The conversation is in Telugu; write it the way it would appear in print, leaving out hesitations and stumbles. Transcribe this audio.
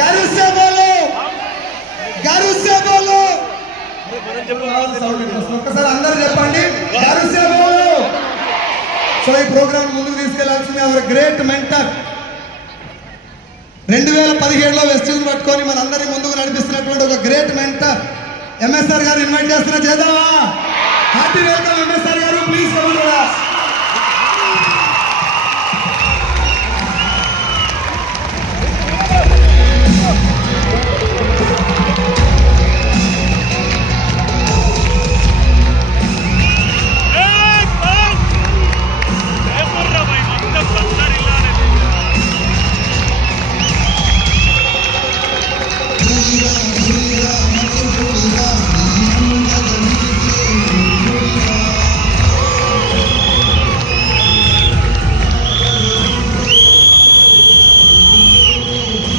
గరుసే బోలో గరుసే బోలో ఒక్కసారి అందరూ చెప్పండి గరుసే బోలో. సో ఈ ప్రోగ్రామ్ ముందుకు తీసుకెళ్లాల్సింది అవర్ గ్రేట్ మెంటర్ 2017లో వెస్టింగ్ పట్టుకొని మనందరినీ ముందుకు నడిపిస్తున్నటువంటి ఒక గ్రేట్ మెంటర్ ఎంఎస్ఆర్ గారు ఇన్వైట్ చేస్తున్నా చేద్దామా? హార్టీ వెల్కమ్ ఎంఎస్ఆర్ గారు, ప్లీజ్ కమ్.